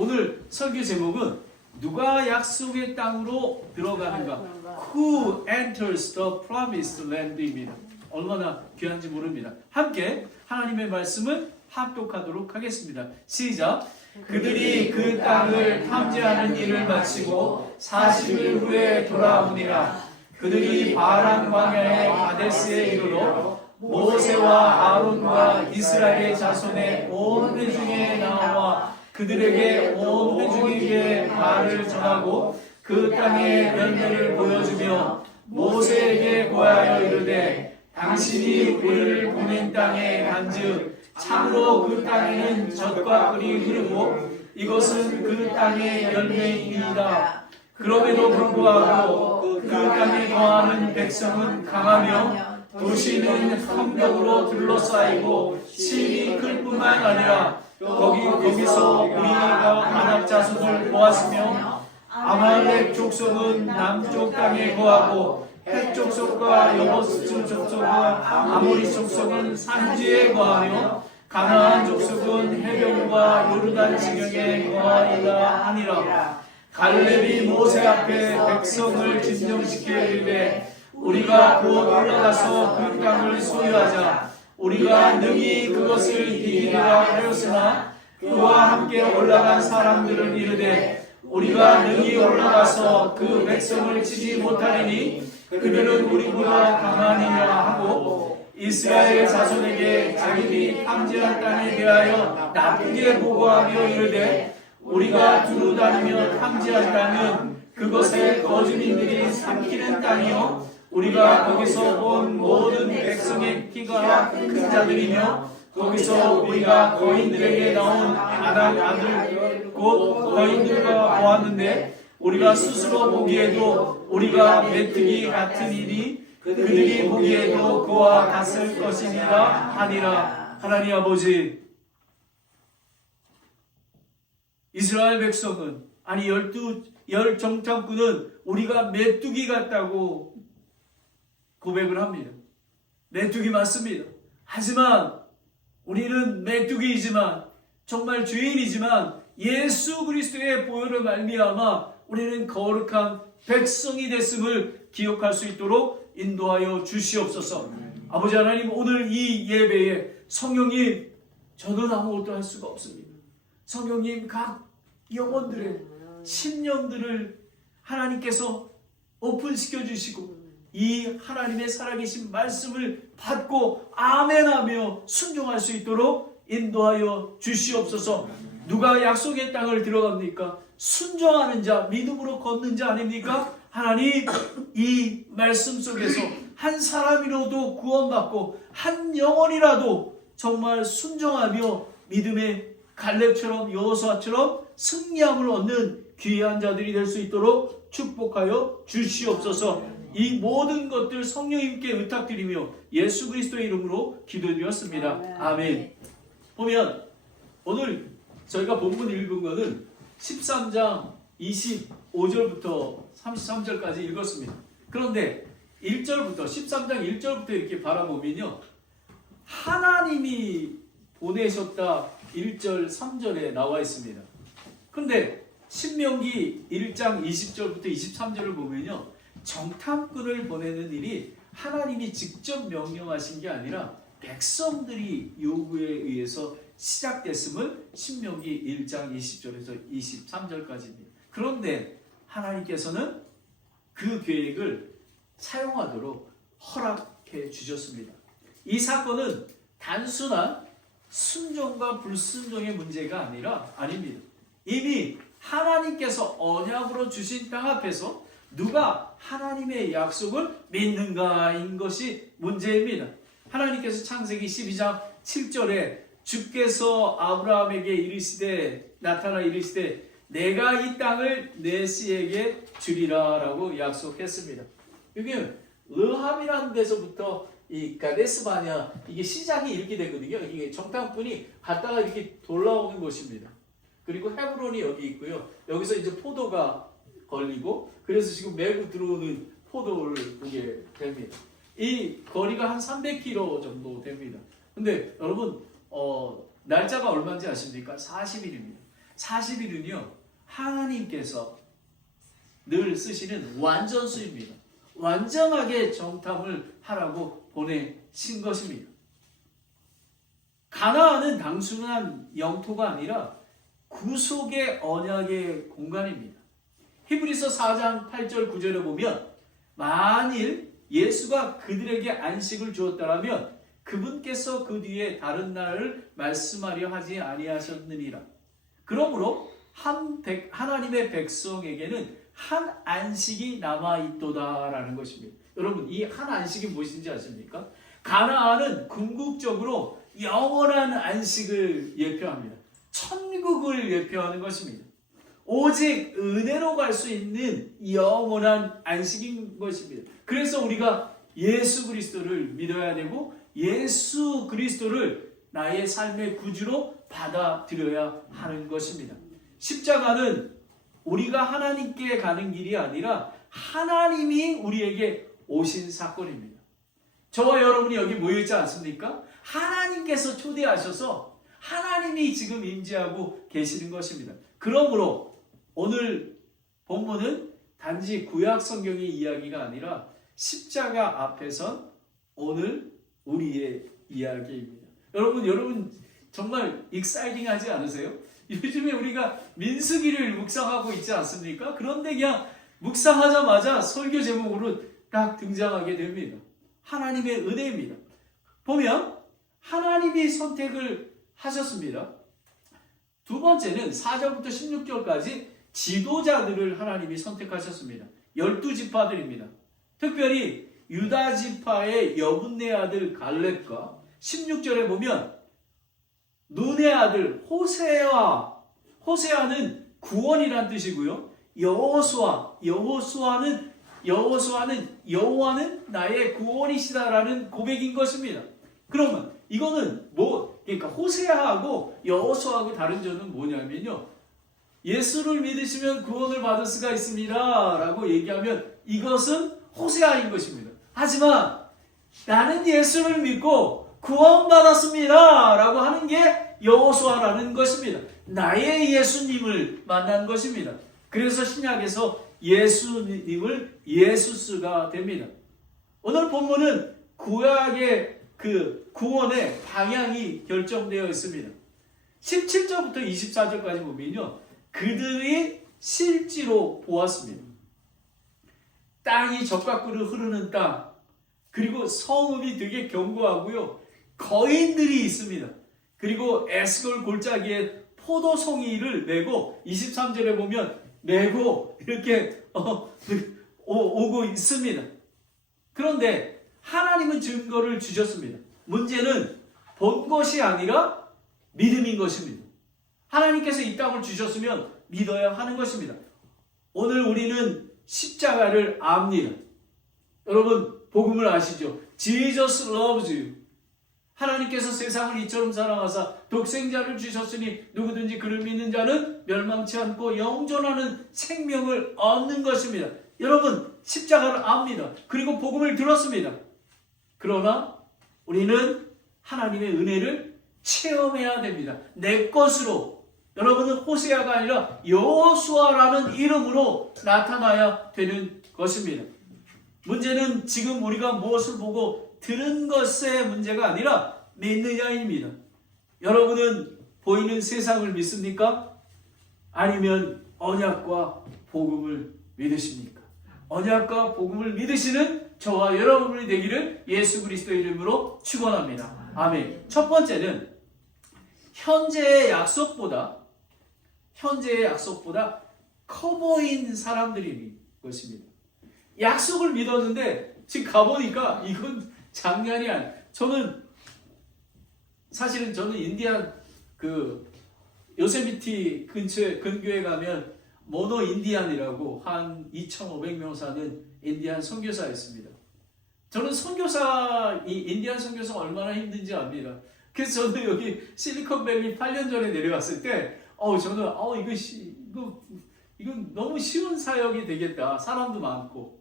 오늘 설교 제목은 누가 약속의 땅으로 들어가는가? Who enters the promised land입니다. 얼마나 귀한지 모릅니다. 함께 하나님의 말씀을 합독하도록 하겠습니다. 시작! 그들이 그 땅을 탐지하는 일을 마치고 40일 후에 돌아오니라. 그들이 바란 광야의 가데스에 이르러 모세와 아론과 이스라엘의 자손의 온 회중에 나와 그들에게 온 회중에게 말을 전하고 그 땅의 열매를 보여주며 모세에게 고하여 이르되 당신이 우리를 보낸 땅에 간즉 참으로 그 땅에는 젖과 꿀이 흐르고 이것은 그 땅의 열매이니이다. 그럼에도 불구하고 그 땅에 거하는 백성은 강하며 도시는 성벽으로 둘러싸이고 실이 클 뿐만 아니라 거기서 우리가 아낙 자손을 보았으며 아말렉 족속은 남쪽 땅에 거하고 헷 족속과 여보스 족속과 아모리 족속은 산지에 거하며 가나안 족속은 해변과 요르단 지경에 거하리라 하니라. 갈렙이 모세 앞에 백성을 진정시켜 이르되 우리가 곧 올라가서 그 땅을 소유하자. 우리가 능히 그것을 이기리라 하였으나 그와 함께 올라간 사람들은 이르되 우리가 능히 올라가서 그 백성을 치지 못하리니 그들은 우리보다 강하니라 하고 이스라엘 자손에게 자기들이 탐지한 땅에 대하여 나쁘게 보고하며 이르되 우리가 두루 다니며 탐지한 땅은 그것의 거주민들이 삼키는 땅이요 우리가 거기서 본 모든 백성의 키가 큰 자들이며 거기서 우리가 거인들에게 나온 아낙 아들 곧 거인들과 보았는데 우리가 스스로 보기에도 우리가 메뚜기 같은 일이 그들이 보기에도 그와 같을 것이니라 하니라. 하나님 아버지, 이스라엘 백성은 아니 열 정탐꾼은 우리가 메뚜기 같다고 고백을 합니다. 메뚜기 맞습니다. 하지만 우리는 메뚜기이지만 정말 죄인이지만 예수 그리스도의 보혈을 말미암아 우리는 거룩한 백성이 됐음을 기억할 수 있도록 인도하여 주시옵소서. 아버지 하나님, 오늘 이 예배에 성령님, 저는 아무것도 할 수가 없습니다. 성령님, 각 영혼들의 심령들을 하나님께서 오픈시켜 주시고 이 하나님의 살아계신 말씀을 받고 아멘하며 순종할 수 있도록 인도하여 주시옵소서. 누가 약속의 땅을 들어갑니까? 순종하는 자, 믿음으로 걷는 자 아닙니까? 하나님, 이 말씀 속에서 한 사람이라도 구원받고 한 영혼이라도 정말 순종하며 믿음의 갈렙처럼 여호수아처럼 승리함을 얻는 귀한 자들이 될 수 있도록 축복하여 주시옵소서. 이 모든 것들 성령님께 의탁드리며 예수 그리스도의 이름으로 기도드렸습니다. 아멘. 보면 오늘 저희가 본문 읽은 것은 13장 25절부터 33절까지 읽었습니다. 그런데 1절부터 13장 1절부터 이렇게 바라보면요, 하나님이 보내셨다 1절 3절에 나와 있습니다. 그런데 신명기 1장 20절부터 23절을 보면요, 정탐꾼을 보내는 일이 하나님이 직접 명령하신 게 아니라 백성들이 요구에 의해서 시작됐음을 신명기 1장 20절에서 23절까지입니다. 그런데 하나님께서는 그 계획을 사용하도록 허락해 주셨습니다. 이 사건은 단순한 순종과 불순종의 문제가 아닙니다. 이미 하나님께서 언약으로 주신 땅 앞에서 누가 하나님의 약속을 믿는가인 것이 문제입니다. 하나님께서 창세기 12장 7절에 주께서 아브라함에게 나타나 이르시되 내가 이 땅을 내 씨에게 주리라 라고 약속했습니다. 여기 르함이라는 데서부터 이 가데스바냐 이게 시작이 이렇게 되거든요. 이게 정탐꾼이 갔다가 이렇게 돌아오는 곳입니다. 그리고 헤브론이 여기 있고요. 여기서 이제 포도가 걸리고 그래서 지금 메고 들어오는 포도를 보게 됩니다. 이 거리가 한 300km 정도 됩니다. 근데 여러분 날짜가 얼마인지 아십니까? 40일입니다. 40일은요 하나님께서 늘 쓰시는 완전수입니다. 완전하게 정탐을 하라고 보내신 것입니다. 가나안은 단순한 영토가 아니라 구속의 언약의 공간입니다. 히브리서 4장 8절 9절에 보면 만일 예수가 그들에게 안식을 주었다라면 그분께서 그 뒤에 다른 날을 말씀하려 하지 아니하셨느니라. 그러므로 하나님의 백성에게는 한 안식이 남아있도다라는 것입니다. 여러분, 이 한 안식이 무엇인지 아십니까? 가나안은 궁극적으로 영원한 안식을 예표합니다. 천국을 예표하는 것입니다. 오직 은혜로 갈 수 있는 영원한 안식인 것입니다. 그래서 우리가 예수 그리스도를 믿어야 되고 예수 그리스도를 나의 삶의 구주로 받아들여야 하는 것입니다. 십자가는 우리가 하나님께 가는 길이 아니라 하나님이 우리에게 오신 사건입니다. 저와 여러분이 여기 모여있지 않습니까? 하나님께서 초대하셔서 하나님이 지금 임재하고 계시는 것입니다. 그러므로 오늘 본문은 단지 구약 성경의 이야기가 아니라 십자가 앞에선 오늘 우리의 이야기입니다. 여러분 정말 익사이팅하지 않으세요? 요즘에 우리가 민수기를 묵상하고 있지 않습니까? 그런데 그냥 묵상하자마자 설교 제목으로 딱 등장하게 됩니다. 하나님의 은혜입니다. 보면 하나님이 선택을 하셨습니다. 두 번째는 4절부터 16절까지 지도자들을 하나님이 선택하셨습니다. 12지파들입니다. 특별히 유다 지파의 여분네 아들 갈렙과 16절에 보면 눈의 아들 호세아는 구원이란 뜻이고요. 여호수아는 여호와는 나의 구원이시다라는 고백인 것입니다. 그러면 이거는 그러니까 호세아하고 여호수아하고 다른 점은 뭐냐면요. 예수를 믿으시면 구원을 받을 수가 있습니다 라고 얘기하면 이것은 호세아인 것입니다. 하지만 나는 예수를 믿고 구원받았습니다 라고 하는 게 여호수아라는 것입니다. 나의 예수님을 만난 것입니다. 그래서 신약에서 예수님을 예수스가 됩니다. 오늘 본문은 구약의 그 구원의 방향이 결정되어 있습니다. 17절부터 24절까지 보면요. 그들이 실지로 보았습니다. 땅이 젖과 꿀을 흐르는 땅, 그리고 성읍이 되게 견고하고요. 거인들이 있습니다. 그리고 에스골 골짜기에 포도송이를 메고 23절에 보면 메고 이렇게 오고 있습니다. 그런데 하나님은 증거를 주셨습니다. 문제는 본 것이 아니라 믿음인 것입니다. 하나님께서 이 땅을 주셨으면 믿어야 하는 것입니다. 오늘 우리는 십자가를 압니다. 여러분 복음을 아시죠? Jesus loves you. 하나님께서 세상을 이처럼 사랑하사 독생자를 주셨으니 누구든지 그를 믿는 자는 멸망치 않고 영존하는 생명을 얻는 것입니다. 여러분 십자가를 압니다. 그리고 복음을 들었습니다. 그러나 우리는 하나님의 은혜를 체험해야 됩니다. 내 것으로. 여러분은 호세아가 아니라 여호수아라는 이름으로 나타나야 되는 것입니다. 문제는 지금 우리가 무엇을 보고 들은 것의 문제가 아니라 믿느냐입니다. 여러분은 보이는 세상을 믿습니까? 아니면 언약과 복음을 믿으십니까? 언약과 복음을 믿으시는 저와 여러분이 되기를 예수 그리스도의 이름으로 축원합니다. 아멘. 첫 번째는 현재의 약속보다 커 보인 사람들인 것입니다. 약속을 믿었는데 지금 가보니까 이건 장난이 아니에요. 사실은 저는 인디안 요세미티 근교에 가면 모노 인디안이라고 한 2,500명 사는 인디안 선교사였습니다. 저는 인디안 선교사가 얼마나 힘든지 압니다. 그래서 저는 여기 실리콘밸리 8년 전에 내려왔을 때 저는 이건 너무 쉬운 사역이 되겠다. 사람도 많고.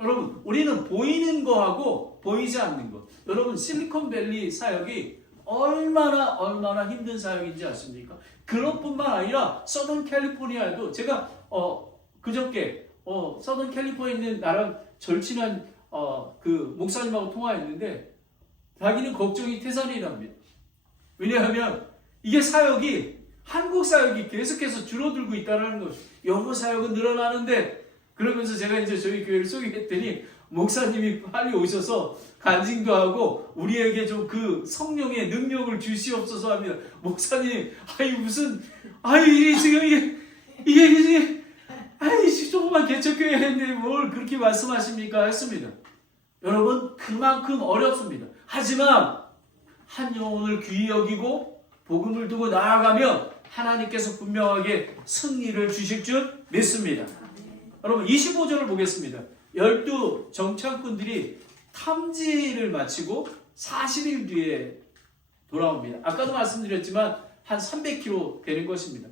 여러분 우리는 보이는 거하고 보이지 않는 거. 여러분 실리콘밸리 사역이 얼마나 힘든 사역인지 아십니까? 그것뿐만 아니라 서던 캘리포니아에도 제가 그저께 서던 캘리포니아에 있는 나랑 절친한 그 목사님하고 통화했는데 자기는 걱정이 태산이랍니다. 왜냐하면 이게 사역이 한국 사역이 계속해서 줄어들고 있다는 거죠. 영어 사역은 늘어나는데 그러면서 제가 이제 저희 교회를 소개했더니 목사님이 빨리 오셔서 간증도 하고 우리에게 좀 그 성령의 능력을 주시옵소서 합니다. 목사님, 이게 지금 이게 조금만 개척교회 했는데 뭘 그렇게 말씀하십니까? 했습니다. 여러분, 그만큼 어렵습니다. 하지만 한 영혼을 귀히 여기고 복음을 두고 나아가면 하나님께서 분명하게 승리를 주실 줄 믿습니다. 여러분 25절을 보겠습니다. 12 정탐꾼들이 탐지를 마치고 40일 뒤에 돌아옵니다. 아까도 말씀드렸지만 한 300km 되는 것입니다.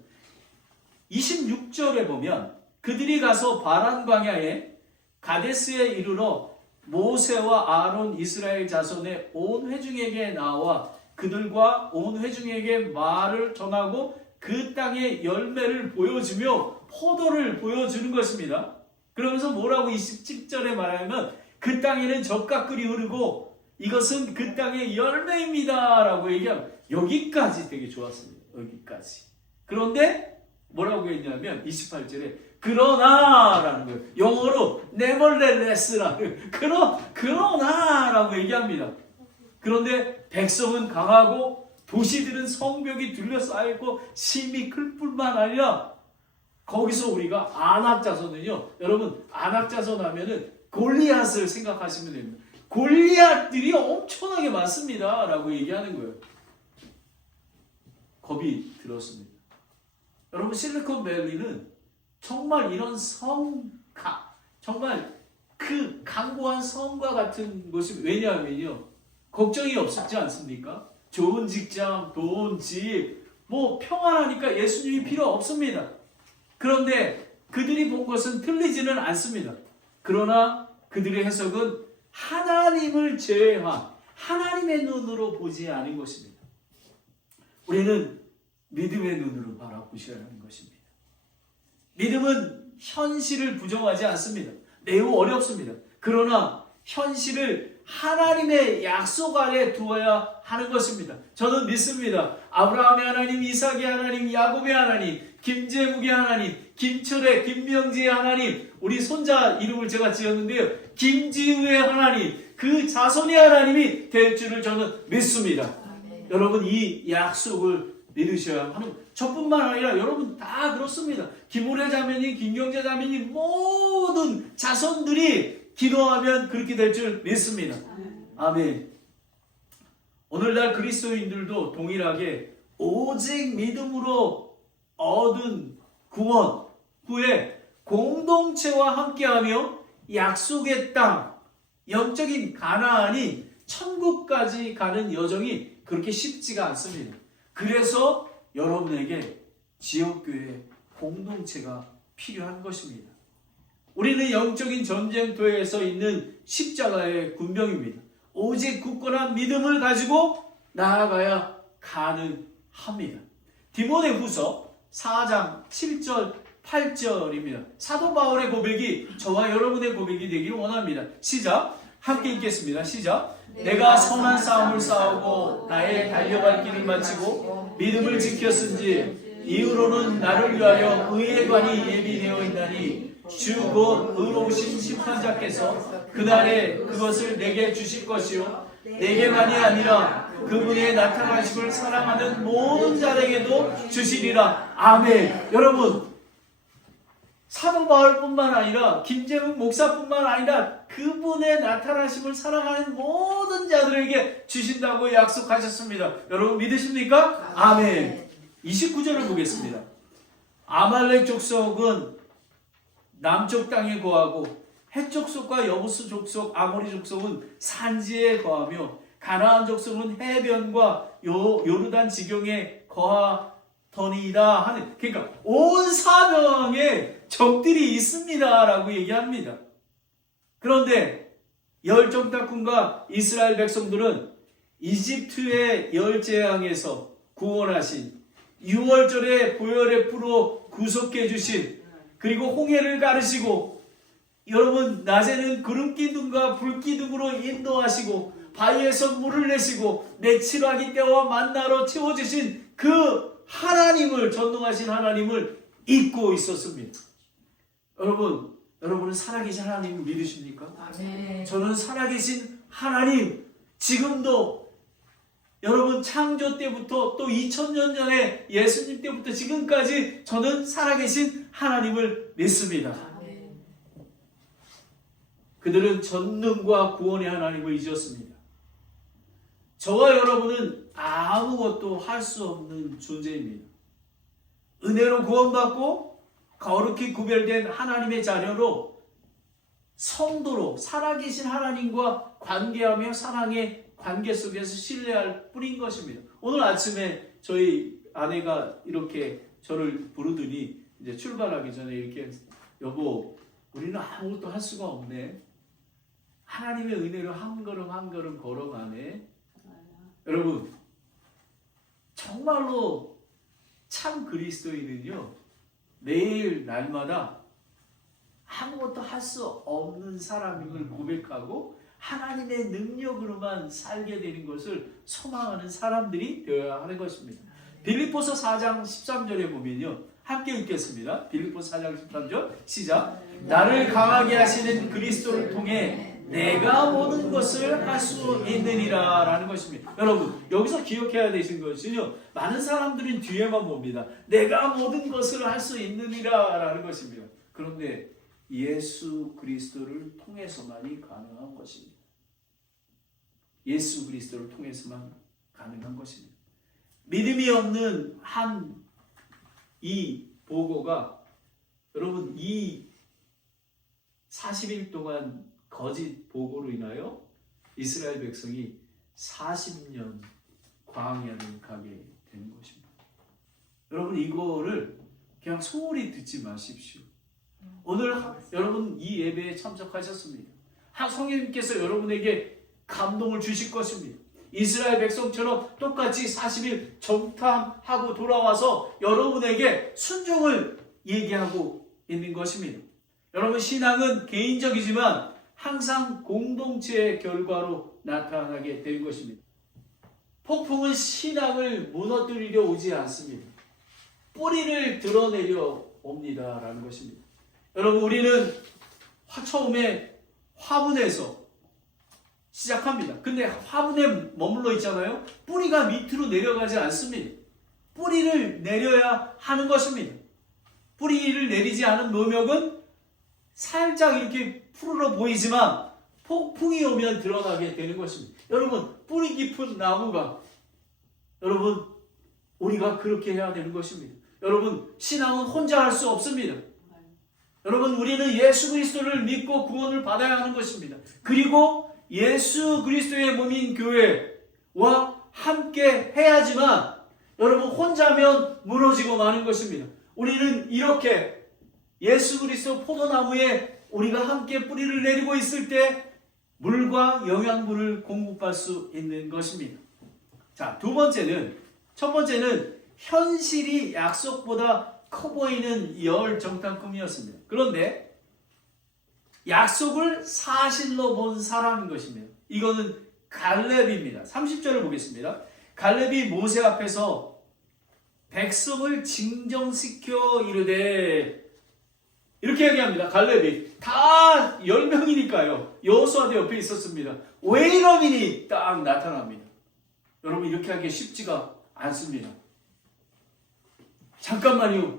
26절에 보면 그들이 가서 바란 광야에 가데스에 이르러 모세와 아론 이스라엘 자손의 온 회중에게 나와 그들과 온 회중에게 말을 전하고 그 땅의 열매를 보여주며 포도를 보여주는 것입니다. 그러면서 뭐라고 27절에 말하면 그 땅에는 젖과 꿀이 흐르고 이것은 그 땅의 열매입니다 라고 얘기하면 여기까지 되게 좋았습니다. 여기까지. 그런데 뭐라고 했냐면 28절에 그러나 라는 거예요. 영어로 nevertheless라는 그러나 라고 얘기합니다. 그런데 백성은 강하고 도시들은 성벽이 둘러싸여있고 심이 클 뿐만 아니라 거기서 우리가 아낙 자손은요. 여러분 아낙 자손 하면은 골리앗을 생각하시면 됩니다. 골리앗들이 엄청나게 많습니다 라고 얘기하는 거예요. 겁이 들었습니다. 여러분 실리콘밸리는 정말 이런 정말 그 강고한 성과 같은 것이 왜냐하면요. 걱정이 없었지 않습니까? 좋은 직장, 돈, 집, 평안하니까 예수님이 필요 없습니다. 그런데 그들이 본 것은 틀리지는 않습니다. 그러나 그들의 해석은 하나님을 제외한 하나님의 눈으로 보지 않은 것입니다. 우리는 믿음의 눈으로 바라보셔야 하는 것입니다. 믿음은 현실을 부정하지 않습니다. 매우 어렵습니다. 그러나 현실을 하나님의 약속 아래 두어야 하는 것입니다. 저는 믿습니다. 아브라함의 하나님, 이삭의 하나님, 야곱의 하나님, 김재묵의 하나님, 김철의, 김명지의 하나님, 우리 손자 이름을 제가 지었는데요. 김지우의 하나님, 그 자손의 하나님이 될 줄을 저는 믿습니다. 여러분 이 약속을 믿으셔야 하는 저뿐만 아니라 여러분 다 그렇습니다. 김우래 자매님, 김경재 자매님 모든 자손들이 기도하면 그렇게 될 줄 믿습니다. 아멘. 오늘날 그리스도인들도 동일하게 오직 믿음으로 얻은 구원 후에 공동체와 함께하며 약속의 땅, 영적인 가나안인 천국까지 가는 여정이 그렇게 쉽지가 않습니다. 그래서 여러분에게 지역교회 공동체가 필요한 것입니다. 우리는 영적인 전쟁터에 서 있는 십자가의 군병입니다. 오직 굳건한 믿음을 가지고 나아가야 가능합니다. 디모데후서 4장 7절 8절입니다. 사도 바울의 고백이 저와 여러분의 고백이 되기를 원합니다. 시작. 함께 읽겠습니다. 시작. 내가 선한 싸움을 싸우고 나의 달려갈 길을 마치고 믿음을 지켰은지 이후로는 나를 위하여 의의 관이 예비되어 있나니 주 곧 의로우신 심판자께서 그날에 그것을 내게 주실 것이요 내게만이 아니라 그분의 나타나심을 사랑하는 모든 자에게도 주시리라. 아멘. 여러분 사도 바울뿐만 아니라 김재묵 목사뿐만 아니라 그분의 나타나심을 사랑하는 모든 자들에게 주신다고 약속하셨습니다. 여러분 믿으십니까? 아멘. 29절을 보겠습니다. 아말렉 족속은 남쪽 땅에 거하고 헷 족속과 여부스 족속, 아모리 족속은 산지에 거하며 가나안 족속은 해변과 요르단 지경에 거하더니이다 하는, 그러니까 온 사방에 적들이 있습니다라고 얘기합니다. 그런데 열정탐꾼과 이스라엘 백성들은 이집트의 열재앙에서 구원하신 6월절에 보혈의 피로 구속해 주신, 그리고 홍해를 가르시고, 여러분 낮에는 구름기둥과 불기둥으로 인도하시고 바위에서 물을 내시고 내칠하기 때와 만나로 채워주신 그 하나님을, 전능하신 하나님을 잊고 있었습니다. 여러분은 살아계신 하나님을 믿으십니까? 아멘. 저는 살아계신 하나님, 지금도 여러분 창조 때부터 또 2000년 전에 예수님 때부터 지금까지 저는 살아계신 하나님을 믿습니다. 아멘. 그들은 전능과 구원의 하나님을 잊었습니다. 저와 여러분은 아무것도 할 수 없는 존재입니다. 은혜로 구원받고 거룩히 구별된 하나님의 자녀로, 성도로 살아계신 하나님과 관계하며 사랑의 관계 속에서 신뢰할 뿐인 것입니다. 오늘 아침에 저희 아내가 이렇게 저를 부르더니 이제 출발하기 전에 이렇게, 여보, 우리는 아무것도 할 수가 없네. 하나님의 은혜로 한 걸음 한 걸음 걸어가네. 여러분, 정말로 참 그리스도인은요, 매일 날마다 아무것도 할 수 없는 사람임을 고백하고 하나님의 능력으로만 살게 되는 것을 소망하는 사람들이 되어야 하는 것입니다. 빌립보서 4장 13절에 보면요, 함께 읽겠습니다. 빌립보서 4장 13절 시작. 나를 강하게 하시는 그리스도를 통해 내가 모든 것을 할 수 있느니라 라는 것입니다. 여러분, 여기서 기억해야 되신 것은요, 많은 사람들은 뒤에만 봅니다. 내가 모든 것을 할 수 있느니라 라는 것입니다. 그런데 예수 그리스도를 통해서만이 가능한 것입니다. 예수 그리스도를 통해서만 가능한 것입니다. 믿음이 없는 이 보고가, 여러분, 이 40일 동안 거짓 보고로 인하여 이스라엘 백성이 40년 광야를 가게 되는 것입니다. 여러분, 이거를 그냥 소홀히 듣지 마십시오. 오늘 여러분 이 예배에 참석하셨습니다. 성령님께서 여러분에게 감동을 주실 것입니다. 이스라엘 백성처럼 똑같이 40일 정탐하고 돌아와서 여러분에게 순종을 얘기하고 있는 것입니다. 여러분, 신앙은 개인적이지만 항상 공동체의 결과로 나타나게 된 것입니다. 폭풍은 신앙을 무너뜨리려 오지 않습니다. 뿌리를 드러내려 옵니다 라는 것입니다. 여러분, 우리는 처음에 화분에서 시작합니다. 근데 화분에 머물러 있잖아요. 뿌리가 밑으로 내려가지 않습니다. 뿌리를 내려야 하는 것입니다. 뿌리를 내리지 않은 묘목은 살짝 이렇게 푸르러 보이지만 폭풍이 오면 드러나게 되는 것입니다. 여러분, 뿌리 깊은 나무가, 여러분, 우리가 그렇게 해야 되는 것입니다. 여러분, 신앙은 혼자 할 수 없습니다. 여러분, 우리는 예수 그리스도를 믿고 구원을 받아야 하는 것입니다. 그리고 예수 그리스도의 몸인 교회와 함께 해야지만, 여러분, 혼자면 무너지고 마는 것입니다. 우리는 이렇게 예수 그리스도 포도나무에 우리가 함께 뿌리를 내리고 있을 때 물과 영양분을 공급할 수 있는 것입니다. 자, 첫 번째는 현실이 약속보다 커 보이는 열 정탐꾼이었습니다. 그런데 약속을 사실로 본 사람인 것입니다. 이거는 갈렙입니다. 30절을 보겠습니다. 갈렙이 모세 앞에서 백성을 진정시켜 이르되, 이렇게 얘기합니다. 갈렙이 다 10명이니까요. 여호수아도 옆에 있었습니다. 왜 이러니 딱 나타납니다. 여러분, 이렇게 하기 쉽지가 않습니다. 잠깐만요.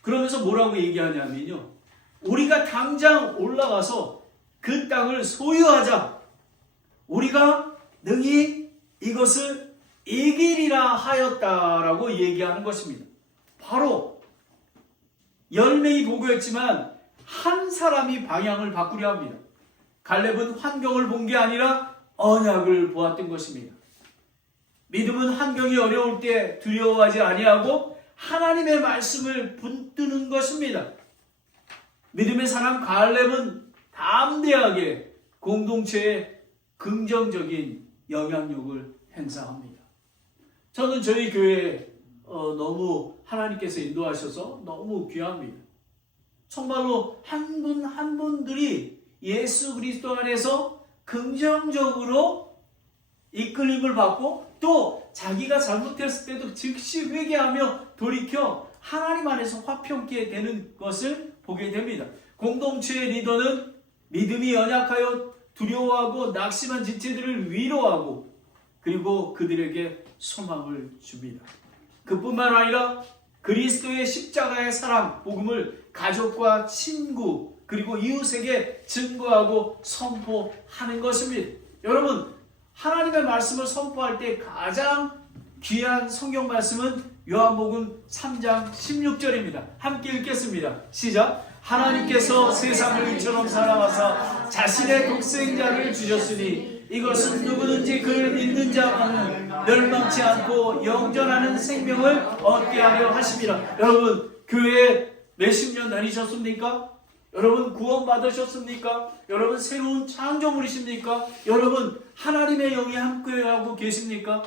그러면서 뭐라고 얘기하냐면요, 우리가 당장 올라가서 그 땅을 소유하자. 우리가 능히 이것을 이기리라 하였다라고 얘기하는 것입니다. 바로 10명이 보고했지만 한 사람이 방향을 바꾸려 합니다. 갈렙은 환경을 본 게 아니라 언약을 보았던 것입니다. 믿음은 환경이 어려울 때 두려워하지 아니하고 하나님의 말씀을 붙드는 것입니다. 믿음의 사람 갈렙은 담대하게 공동체에 긍정적인 영향력을 행사합니다. 저는 저희 교회 너무 하나님께서 인도하셔서 너무 귀합니다. 정말로 한 분 한 분들이 예수 그리스도 안에서 긍정적으로 이끌림을 받고 또 자기가 잘못했을 때도 즉시 회개하며 돌이켜 하나님 안에서 화평케 되는 것을 보게 됩니다. 공동체의 리더는 믿음이 연약하여 두려워하고 낙심한 지체들을 위로하고 그리고 그들에게 소망을 줍니다. 그뿐만 아니라 그리스도의 십자가의 사랑, 복음을 가족과 친구 그리고 이웃에게 증거하고 선포하는 것입니다. 여러분, 하나님의 말씀을 선포할 때 가장 귀한 성경 말씀은 요한복음 3장 16절입니다. 함께 읽겠습니다. 시작. 하나님께서 세상을 이처럼 사랑하사 자신의 독생자를 주셨으니 이것은 누구든지 그를 믿는 자만은 멸망치 않고 영전하는 생명을 얻게 하려 하심이라. 여러분, 교회에 몇십 년 다니셨습니까? 여러분 구원 받으셨습니까? 여러분 새로운 창조물이십니까? 여러분 하나님의 영이 함께하고 계십니까?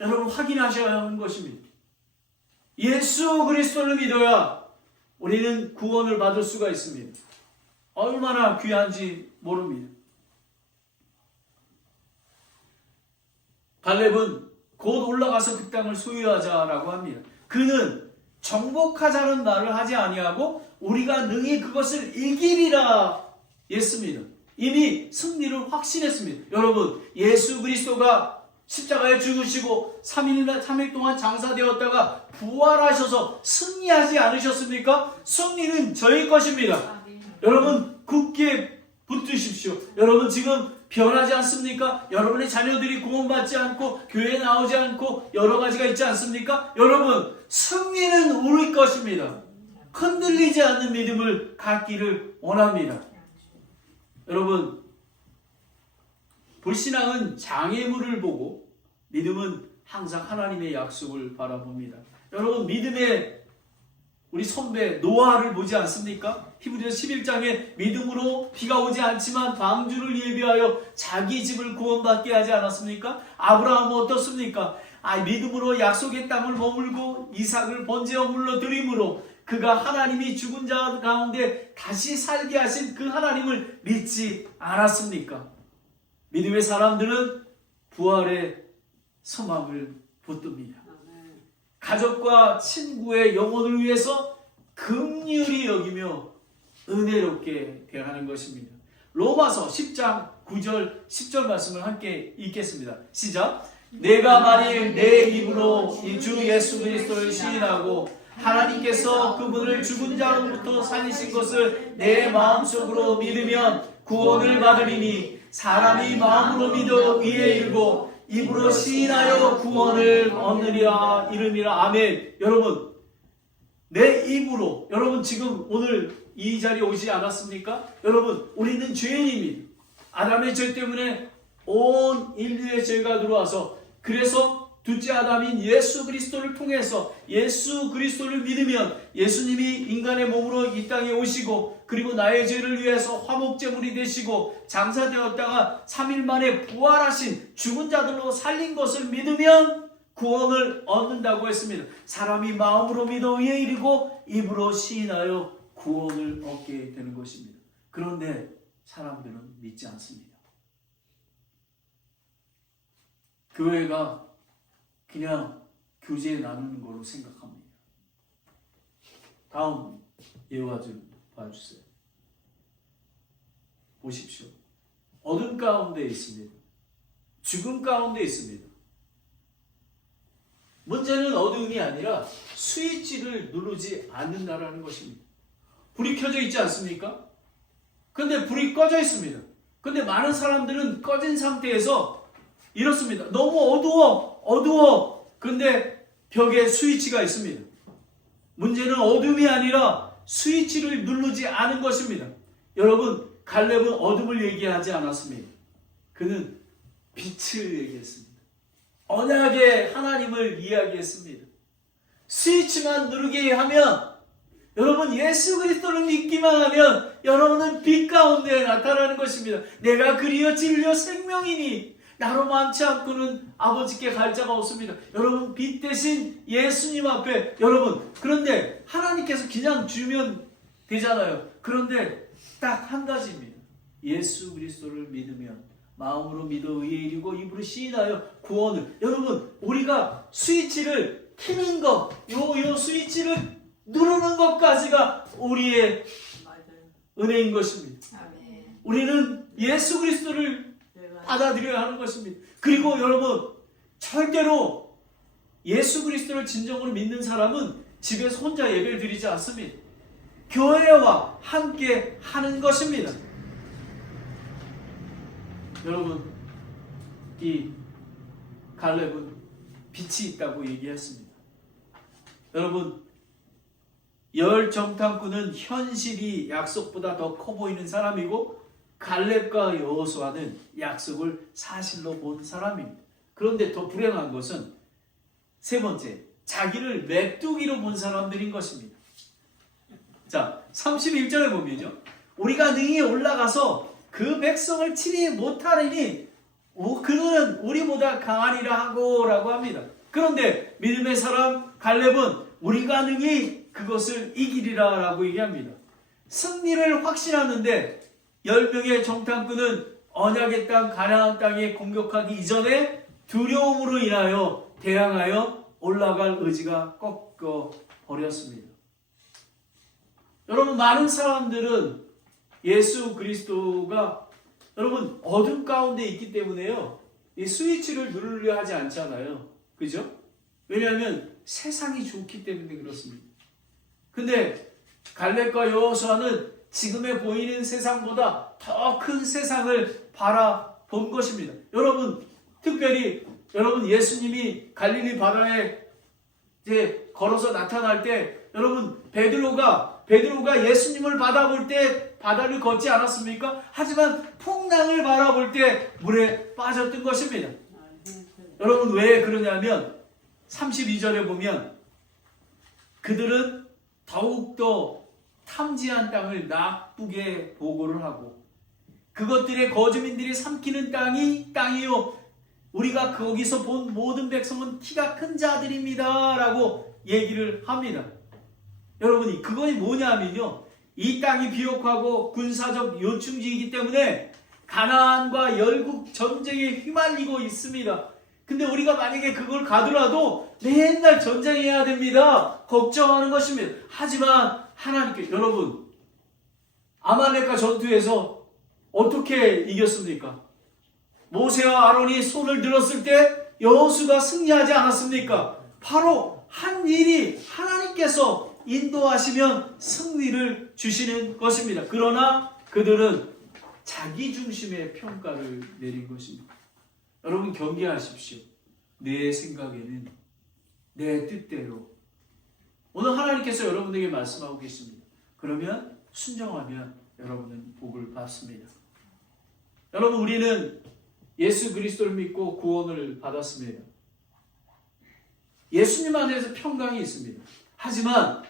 여러분 확인하셔야 하는 것입니다. 예수 그리스도를 믿어야 우리는 구원을 받을 수가 있습니다. 얼마나 귀한지 모릅니다. 갈렙은 곧 올라가서 그 땅을 소유하자라고 합니다. 그는 정복하자는 말을 하지 아니하고 우리가 능히 그것을 이기리라 했습니다. 이미 승리를 확신했습니다. 여러분, 예수 그리스도가 십자가에 죽으시고 3일 동안 장사되었다가 부활하셔서 승리하지 않으셨습니까? 승리는 저희 것입니다. 여러분 굳게 붙드십시오. 여러분 지금 변하지 않습니까? 여러분의 자녀들이 구원받지 않고 교회에 나오지 않고 여러 가지가 있지 않습니까? 여러분 승리는 우리 것입니다. 흔들리지 않는 믿음을 갖기를 원합니다. 여러분 불신앙은 장애물을 보고 믿음은 항상 하나님의 약속을 바라봅니다. 여러분 믿음의 우리 선배 노아를 보지 않습니까? 히브리서 11장에 믿음으로 비가 오지 않지만 방주를 예비하여 자기 집을 구원받게 하지 않았습니까? 아브라함은 어떻습니까? 믿음으로 약속의 땅을 머물고 이삭을 번제 어물로 드림으로 그가 하나님이 죽은 자 가운데 다시 살게 하신 그 하나님을 믿지 않았습니까? 믿음의 사람들은 부활의 소망을 붙듭니다. 가족과 친구의 영혼을 위해서 긍휼히 여기며 은혜롭게 대하는 것입니다. 로마서 10장 9절 10절 말씀을 함께 읽겠습니다. 시작. 내가 만일 내 입으로 이 주 예수 그리스도를 시인하고 하나님께서 그분을 죽은 자로부터 살리신 것을 내 마음속으로 믿으면 구원을 받으리니 사람이 마음으로 믿어 위에 이르고 입으로 시인하여 구원을 얻느리라 이르니라. 아멘. 여러분 내 입으로, 여러분 지금 오늘 이 자리에 오지 않았습니까? 여러분 우리는 죄인입니다. 아담의 죄 때문에 온 인류의 죄가 들어와서 그래서 둘째 아담인 예수 그리스도를 통해서 예수 그리스도를 믿으면 예수님이 인간의 몸으로 이 땅에 오시고 그리고 나의 죄를 위해서 화목제물이 되시고 장사되었다가 3일 만에 부활하신 죽은 자들로 살린 것을 믿으면 구원을 얻는다고 했습니다. 사람이 마음으로 믿어 위에 이르고 입으로 시인하여 구원을 얻게 되는 것입니다. 그런데 사람들은 믿지 않습니다. 교회가 그냥 교제 나누는 걸로 생각합니다. 다음 예화 좀 봐주세요. 보십시오. 어둠 가운데 있습니다. 죽음 가운데 있습니다. 문제는 어둠이 아니라 스위치를 누르지 않는다라는 것입니다. 불이 켜져 있지 않습니까? 근데 불이 꺼져 있습니다. 근데 많은 사람들은 꺼진 상태에서 이렇습니다. 너무 어두워. 근데 벽에 스위치가 있습니다. 문제는 어둠이 아니라 스위치를 누르지 않은 것입니다. 여러분, 갈렙은 어둠을 얘기하지 않았습니다. 그는 빛을 얘기했습니다. 언약의 하나님을 이야기했습니다. 스위치만 누르게 하면, 여러분 예수 그리스도를 믿기만 하면 여러분은 빛 가운데 나타나는 것입니다. 내가 그리여 진리여 생명이니 나로 많지 않고는 아버지께 갈 자가 없습니다. 여러분, 빛 대신 예수님 앞에, 여러분, 그런데 하나님께서 그냥 주면 되잖아요. 그런데 딱 한 가지입니다. 예수 그리스도를 믿으면, 마음으로 믿어 의에 이르고 입으로 시인하여 구원을. 여러분, 우리가 스위치를 키는 것, 요 스위치를 누르는 것까지가 우리의 은혜인 것입니다. 우리는 예수 그리스도를 받아들여야 하는 것입니다. 그리고 여러분, 절대로 예수 그리스도를 진정으로 믿는 사람은 집에서 혼자 예배를 드리지 않습니다. 교회와 함께 하는 것입니다. 여러분, 이 갈렙은 빛이 있다고 얘기했습니다. 여러분, 열 정탐꾼은 현실이 약속보다 더 커 보이는 사람이고, 갈렙과 여호수아는 약속을 사실로 본 사람입니다. 그런데 더 불행한 것은 세 번째, 자기를 메뚜기로 본 사람들인 것입니다. 자, 31절에 보면요, 우리가 능히 올라가서 그 백성을 치리 못하리니 그들은 우리보다 강하리라 하고 라고 합니다. 그런데 믿음의 사람 갈렙은 우리가 능히 그것을 이기리라 라고 얘기합니다. 승리를 확신하는데 10명의 정탐꾼은 언약의 땅 가나안 땅에 공격하기 이전에 두려움으로 인하여 대항하여 올라갈 의지가 꺾여 버렸습니다. 여러분, 많은 사람들은 예수 그리스도가 여러분 어둠 가운데 있기 때문에요, 이 스위치를 누르려 하지 않잖아요. 그죠? 왜냐하면 세상이 좋기 때문에 그렇습니다. 근데 갈렙과 여호수아는 지금에 보이는 세상보다 더 큰 세상을 바라본 것입니다. 여러분, 특별히 여러분, 예수님이 갈릴리 바다에 이제 걸어서 나타날 때, 여러분, 베드로가 예수님을 바라볼 때 바다를 걷지 않았습니까? 하지만 풍랑을 바라볼 때 물에 빠졌던 것입니다. 여러분, 왜 그러냐면 32절에 보면 그들은 더욱더 탐지한 땅을 나쁘게 보고를 하고, 그것들의 거주민들이 삼키는 땅이요 우리가 거기서 본 모든 백성은 키가 큰 자들입니다 라고 얘기를 합니다. 여러분이 그것이 뭐냐면요, 이 땅이 비옥하고 군사적 요충지이기 때문에 가나안과 열국 전쟁에 휘말리고 있습니다. 근데 우리가 만약에 그걸 가더라도 맨날 전쟁해야 됩니다. 걱정하는 것입니다. 하지만 하나님께, 여러분, 아말렉과 전투에서 어떻게 이겼습니까? 모세와 아론이 손을 들었을 때 여호수가 승리하지 않았습니까? 바로 한 일이 하나님께서 인도하시면 승리를 주시는 것입니다. 그러나 그들은 자기 중심의 평가를 내린 것입니다. 여러분, 경계하십시오. 내 생각에는, 내 뜻대로. 오늘 하나님께서 여러분에게 말씀하고 계십니다. 그러면 순종하면 여러분은 복을 받습니다. 여러분, 우리는 예수 그리스도를 믿고 구원을 받았습니다. 예수님 안에서 평강이 있습니다. 하지만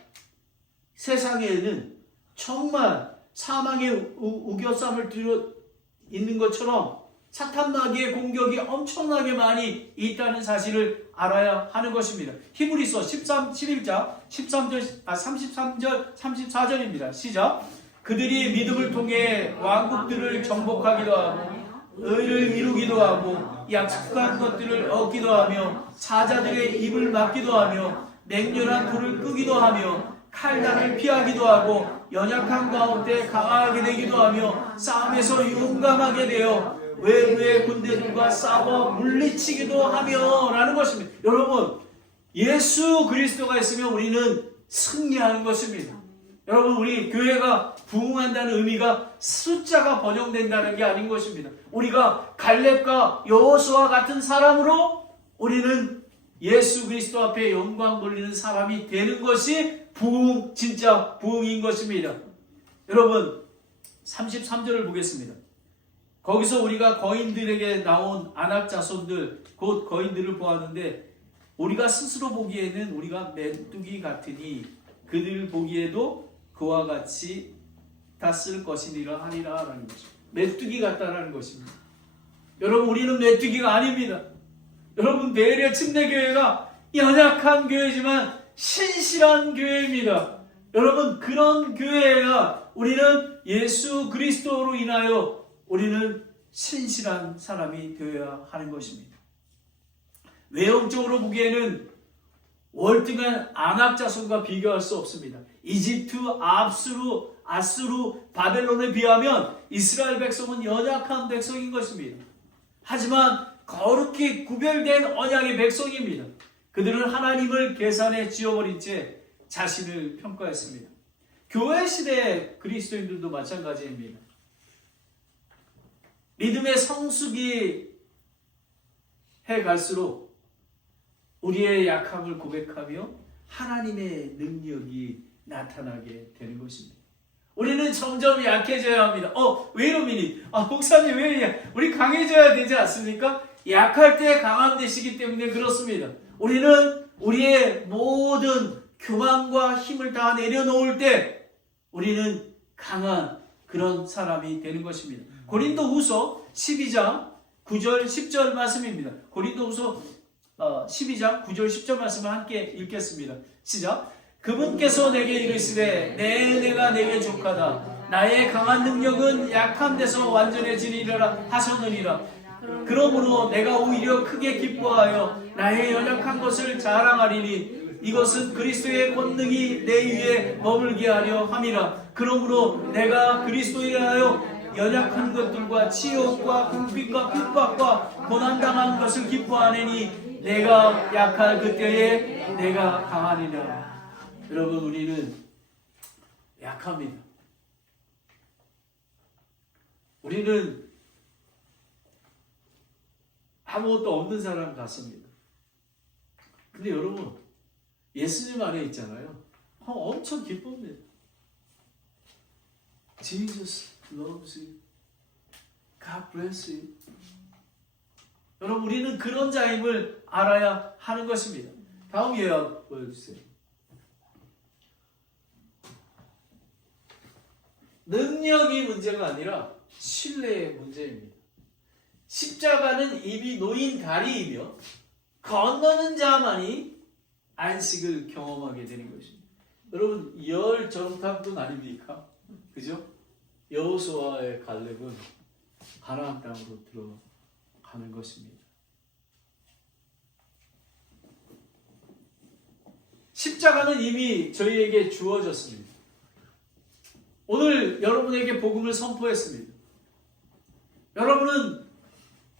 세상에는 정말 사망의 우겨쌈을 들어 있는 것처럼 사탄 마귀의 공격이 엄청나게 많이 있다는 사실을 알아야 하는 것입니다. 히브리서 11장 33절 34절입니다. 시작. 그들이 믿음을 통해 왕국들을 정복하기도 하고 의를 이루기도 하고 약속한 것들을 얻기도 하며 사자들의 입을 막기도 하며 맹렬한 불을 끄기도 하며 칼날을 피하기도 하고 연약한 가운데 강하게 되기도 하며 싸움에서 용감하게 되어 외부의 군대들과 싸워 물리치기도 하며 라는 것입니다. 여러분, 예수 그리스도가 있으면 우리는 승리하는 것입니다. 여러분, 우리 교회가 부흥한다는 의미가 숫자가 번영된다는 게 아닌 것입니다. 우리가 갈렙과 여호수아 같은 사람으로 우리는 예수 그리스도 앞에 영광 돌리는 사람이 되는 것이 부흥, 진짜 부흥인 것입니다. 여러분, 33절을 보겠습니다. 거기서 우리가 거인들에게 나온 아낙 자손들, 곧 거인들을 보았는데 우리가 스스로 보기에는 우리가 메뚜기 같으니 그들 보기에도 그와 같이 다쓸 것이니라 하니라 라는 것입니다. 메뚜기 같다라는 것입니다. 여러분, 우리는 메뚜기가 아닙니다. 여러분, 베레아 침례교회가 연약한 교회지만 신실한 교회입니다. 여러분, 그런 교회야 우리는 예수 그리스도로 인하여 우리는 신실한 사람이 되어야 하는 것입니다. 외형적으로 보기에는 월등한 아낙 자손과 비교할 수 없습니다. 이집트, 아수르, 바벨론에 비하면 이스라엘 백성은 연약한 백성인 것입니다. 하지만 거룩히 구별된 언약의 백성입니다. 그들은 하나님을 계산에 지어버린 채 자신을 평가했습니다. 교회 시대 그리스도인들도 마찬가지입니다. 믿음의 성숙이 해갈수록 우리의 약함을 고백하며 하나님의 능력이 나타나게 되는 것입니다. 우리는 점점 약해져야 합니다. 왜 이러니? 목사님 왜 이래? 우리 강해져야 되지 않습니까? 약할 때 강함 되시기 때문에 그렇습니다. 우리는 우리의 모든 교만과 힘을 다 내려놓을 때 우리는 강한 그런 사람이 되는 것입니다. 고린도후서 12장 9절 10절 말씀입니다. 고린도후서 12장 9절 10절 말씀을 함께 읽겠습니다. 시작. 그분께서 내게 이르시되 내가 내게 족하다. 나의 강한 능력은 약한 데서 완전해지리라 하셨느니라. 그러므로 내가 오히려 크게 기뻐하여 나의 연약한 것을 자랑하리니 이것은 그리스도의 권능이 내 위에 머물게 하려 함이라. 그러므로 내가 그리스도에 하여 연약한 것들과 치욕과 궁핍과 핍박과 고난당한 것을 기뻐하느니 내가 약할 그때에 내가 강하니라. 여러분, 우리는 약합니다. 우리는 아무것도 없는 사람 같습니다. 근데 여러분, 예수님 안에 있잖아요. 엄청 기쁩니다. Jesus loves you. God bless you. 여러분, 우리는 그런 자임을 알아야 하는 것입니다. 다음 예화 보여주세요. 능력이 문제가 아니라 신뢰의 문제입니다. 십자가는 이미 놓인 다리이며 건너는 자만이 안식을 경험하게 되는 것입니다. 여러분, 열 정탐꾼 아닙니까? 그죠? 여호수아의 갈렙은 가나안 땅으로 들어가는 것입니다. 십자가는 이미 저희에게 주어졌습니다. 오늘 여러분에게 복음을 선포했습니다. 여러분은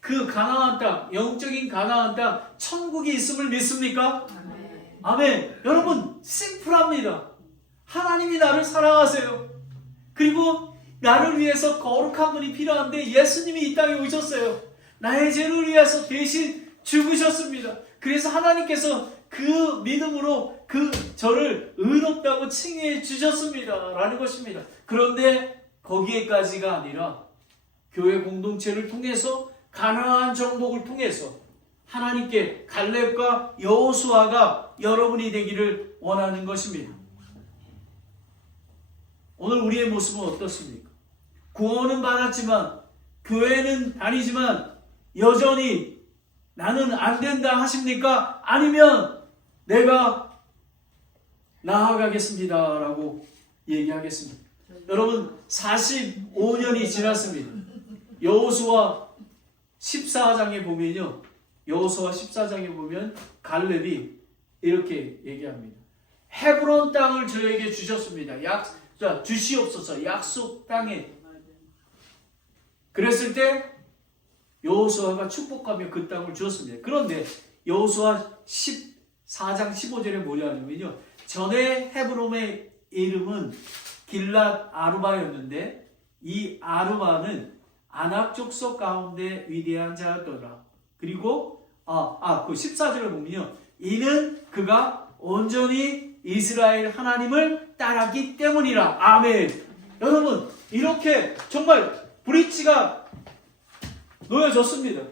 그 가나안 땅, 영적인 가나안 땅, 천국이 있음을 믿습니까? 아멘. 아멘. 여러분, 심플합니다. 하나님이 나를 사랑하세요. 그리고 나를 위해서 거룩한 분이 필요한데 예수님이 이 땅에 오셨어요. 나의 죄를 위해서 대신 죽으셨습니다. 그래서 하나님께서 그 믿음으로 저를 의롭다고 칭해 주셨습니다. 라는 것입니다. 그런데 거기에까지가 아니라 교회 공동체를 통해서 가나안 정복을 통해서 하나님께 갈렙과 여호수아가 여러분이 되기를 원하는 것입니다. 오늘 우리의 모습은 어떻습니까? 구원은 받았지만 교회는 다니지만 여전히 나는 안 된다 하십니까? 아니면 내가 나아가겠습니다 라고 얘기하겠습니다. 여러분, 45년이 지났습니다. 여호수아 14장에 보면요, 여호수아 14장에 보면 갈렙이 이렇게 얘기합니다. 헤브론 땅을 저에게 주셨습니다. 주시옵소서, 약속 땅에. 그랬을 때 여호수아가 축복하며 그 땅을 주었습니다. 그런데 여호수아 14장 15절에 뭐냐면요, 전에 헤브론의 이름은 길랏 아르바였는데 이 아르바는 아낙 족속 가운데 위대한 자였더라. 그리고 그 14절에 보면요, 이는 그가 온전히 이스라엘 하나님을 따랐기 때문이라. 아멘. 여러분, 이렇게 정말 브릿지가 놓여졌습니다.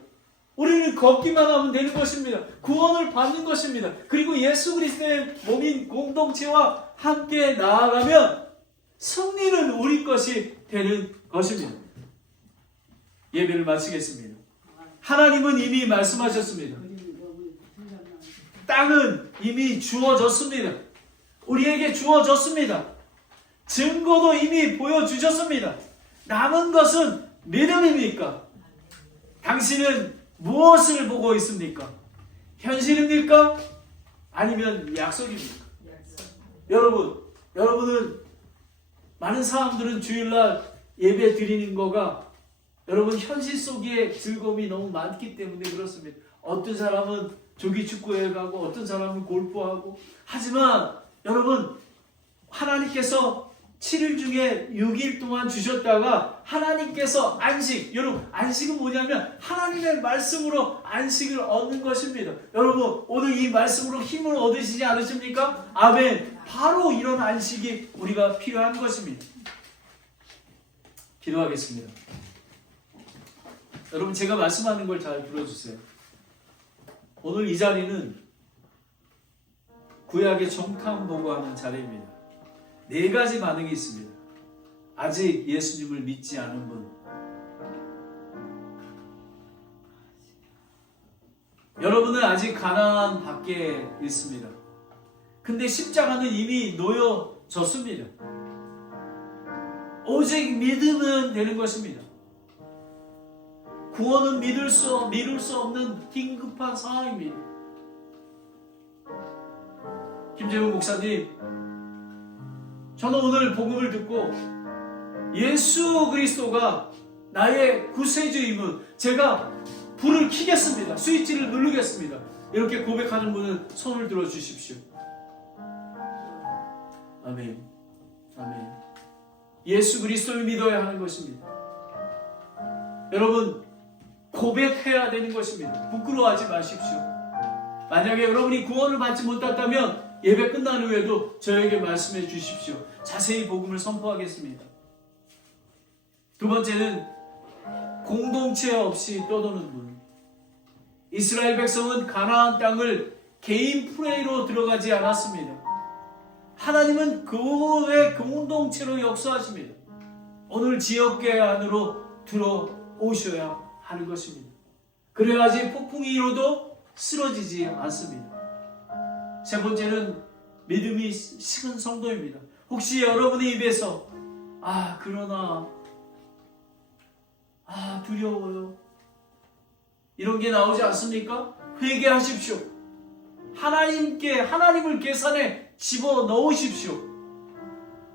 우리는 걷기만 하면 되는 것입니다. 구원을 받는 것입니다. 그리고 예수 그리스도의 몸인 공동체와 함께 나아가면 승리는 우리 것이 되는 것입니다. 예배를 마치겠습니다. 하나님은 이미 말씀하셨습니다. 땅은 이미 주어졌습니다. 우리에게 주어졌습니다. 증거도 이미 보여주셨습니다. 남은 것은 믿음입니까? 당신은 무엇을 보고 있습니까? 현실입니까? 아니면 약속입니까? 여러분은 많은 사람들은 주일날 예배 드리는 거가 여러분 현실 속에 즐거움이 너무 많기 때문에 그렇습니다. 어떤 사람은 조기축구에 가고 어떤 사람은 골프하고, 하지만 여러분 하나님께서 7일 중에 6일 동안 주셨다가 하나님께서 여러분 안식은 뭐냐면 하나님의 말씀으로 안식을 얻는 것입니다. 여러분 오늘 이 말씀으로 힘을 얻으시지 않으십니까? 아멘. 바로 이런 안식이 우리가 필요한 것입니다. 기도하겠습니다. 여러분 제가 말씀하는 걸 잘 들어주세요. 오늘 이 자리는 구약의 정탐 보고하는 자리입니다. 4가지 반응이 있습니다. 아직 예수님을 믿지 않은 분, 여러분은 아직 가나안 밖에 있습니다. 근데 십자가는 이미 놓여졌습니다. 오직 믿으면 되는 것입니다. 구원은 미룰 수 없는 긴급한 상황입니다. 김재훈 목사님, 저는 오늘 복음을 듣고 예수 그리스도가 나의 구세주임은 제가 불을 켜겠습니다. 스위치를 누르겠습니다. 이렇게 고백하는 분은 손을 들어 주십시오. 아멘. 아멘. 예수 그리스도를 믿어야 하는 것입니다. 여러분 고백해야 되는 것입니다. 부끄러워하지 마십시오. 만약에 여러분이 구원을 받지 못했다면 예배 끝난 후에도 저에게 말씀해 주십시오. 자세히 복음을 선포하겠습니다. 두 번째는 공동체 없이 떠도는 분. 이스라엘 백성은 가나안 땅을 개인 플레이로 들어가지 않았습니다. 하나님은 그의 공동체로 역사하십니다. 오늘 지역계 안으로 들어오셔야 하는 것입니다. 그래야지 폭풍이 일어도 쓰러지지 않습니다. 세 번째는 믿음이 식은 성도입니다. 혹시 여러분의 입에서 그러나 두려워요, 이런 게 나오지 않습니까? 회개하십시오. 하나님을 계산에 집어넣으십시오.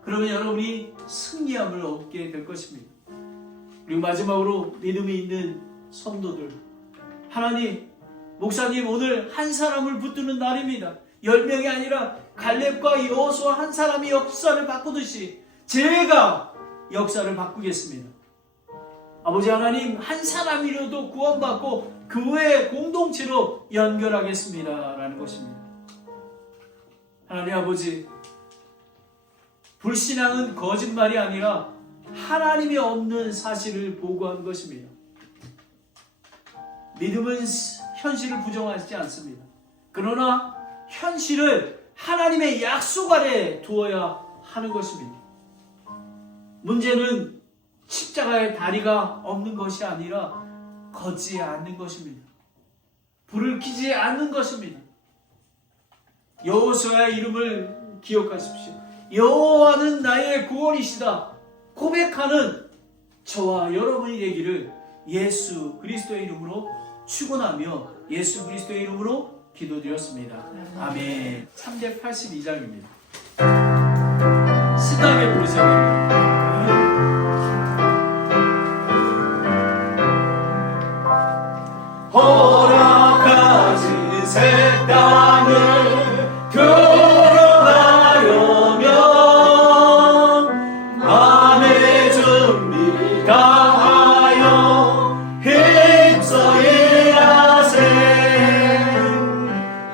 그러면 여러분이 승리함을 얻게 될 것입니다. 그리고 마지막으로 믿음이 있는 성도들, 하나님, 목사님 오늘 한 사람을 붙드는 날입니다. 10명이 아니라 갈렙과 여호수아 한 사람이 역사를 바꾸듯이 제가 역사를 바꾸겠습니다. 아버지 하나님, 한 사람이라도 구원받고 교회 공동체로 연결하겠습니다 라는 것입니다. 하나님 아버지, 불신앙은 거짓말이 아니라 하나님이 없는 사실을 보고한 것입니다. 믿음은 현실을 부정하지 않습니다. 그러나 현실을 하나님의 약속 아래 두어야 하는 것입니다. 문제는 십자가에 다리가 없는 것이 아니라 걷지 않는 것입니다. 불을 켜지 않는 것입니다. 여호수아의 이름을 기억하십시오. 여호와는 나의 구원이시다 고백하는 저와 여러분이 되기를 예수 그리스도의 이름으로 축원하며 예수 그리스도의 이름으로 기도드렸습니다. 아멘. 382장입니다. 신나게 부르셔야 됩니다. 허락하신 새 땅을 걸어가려면 마음의 준비 다하여 힘써 일하세.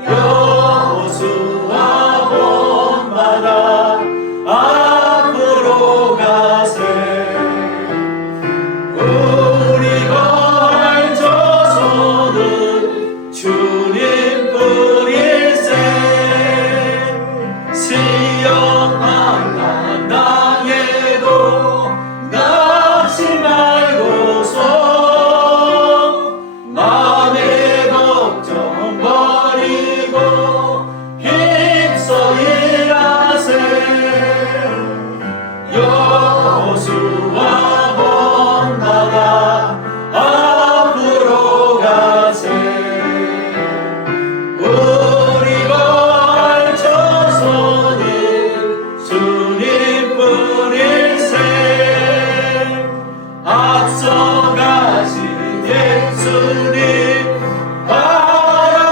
여호수아 본받아 여호수아 본받아 앞으로 가세. 우리 걸쳐서는 주님뿐일세. 앞서가신 예수님 바라보면서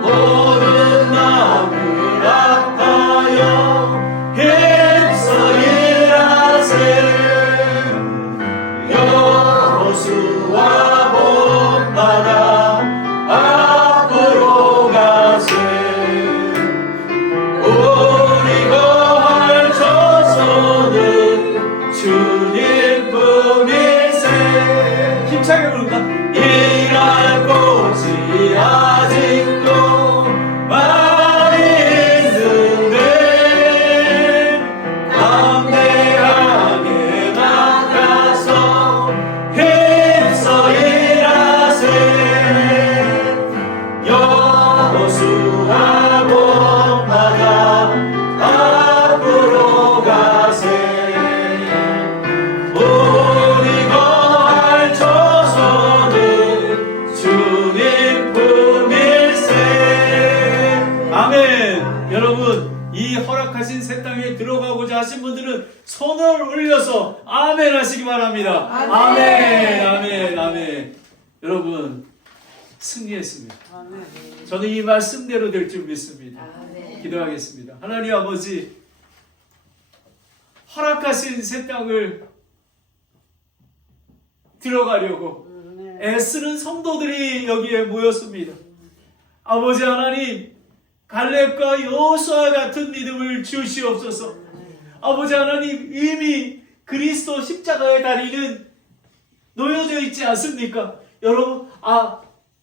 모든 마음을 아파여 힘써 일하세. 여호수아 본받아 앞으로 가세. 우리 걸쳐서는 주님뿐일세. 힘차게 부른다. 일할 곳이 아직도 많이 있는데 담대하게 나가서 힘써 일하세. 여호수아 본받아 앞으로 가세. 우리 걸쳐서는 주님뿐일세. 아멘. 여러분, 이 허락하신 새 땅에 들어가고자 하신 분들은 손을 올려서 아멘 하시기 바랍니다. 아멘, 아멘, 아멘. 여러분, 승리했습니다. 저는 이 말씀대로 될 줄 믿습니다. 기도하겠습니다. 하나님 아버지, 허락하신 새 땅을 들어가려고 애쓰는 성도들이 여기에 모였습니다. 아버지 하나님, 갈렙과 여호수아 같은 믿음을 주시옵소서. 아버지 하나님, 이미 그리스도 십자가의 다리는 놓여져 있지 않습니까? 여러분,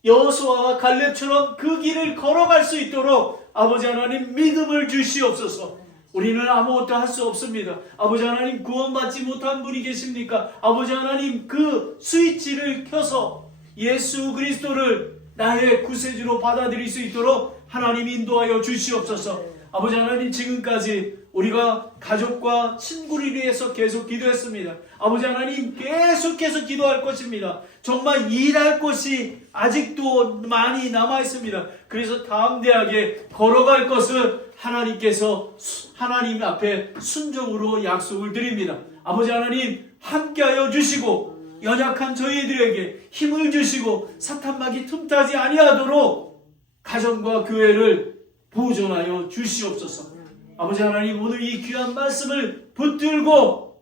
여호수아와 갈렙처럼 그 길을 걸어갈 수 있도록 아버지 하나님 믿음을 주시옵소서. 우리는 아무것도 할 수 없습니다. 아버지 하나님, 구원받지 못한 분이 계십니까? 아버지 하나님, 그 스위치를 켜서 예수 그리스도를 나의 구세주로 받아들일 수 있도록 하나님 인도하여 주시옵소서. 아버지 하나님, 지금까지 우리가 가족과 친구를 위해서 계속 기도했습니다. 아버지 하나님, 계속해서 기도할 것입니다. 정말 일할 것이 아직도 많이 남아 있습니다. 그래서 담대하게 걸어갈 것은 하나님께서 하나님 앞에 순종으로 약속을 드립니다. 아버지 하나님, 함께하여 주시고 연약한 저희들에게 힘을 주시고 사탄막이 틈타지 아니하도록 가정과 교회를 보존하여 주시옵소서. 아버지 하나님, 오늘 이 귀한 말씀을 붙들고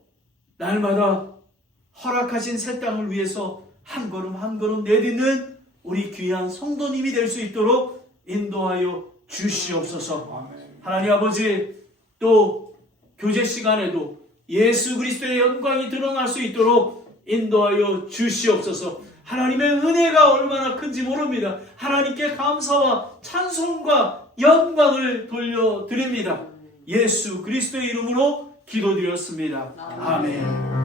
날마다 허락하신 새 땅을 위해서 한 걸음 한 걸음 내딛는 우리 귀한 성도님이 될 수 있도록 인도하여 주시옵소서. 하나님 아버지, 또 교제 시간에도 예수 그리스도의 영광이 드러날 수 있도록 인도하여 주시옵소서. 하나님의 은혜가 얼마나 큰지 모릅니다. 하나님께 감사와 찬송과 영광을 돌려드립니다. 예수 그리스도의 이름으로 기도드렸습니다. 아멘.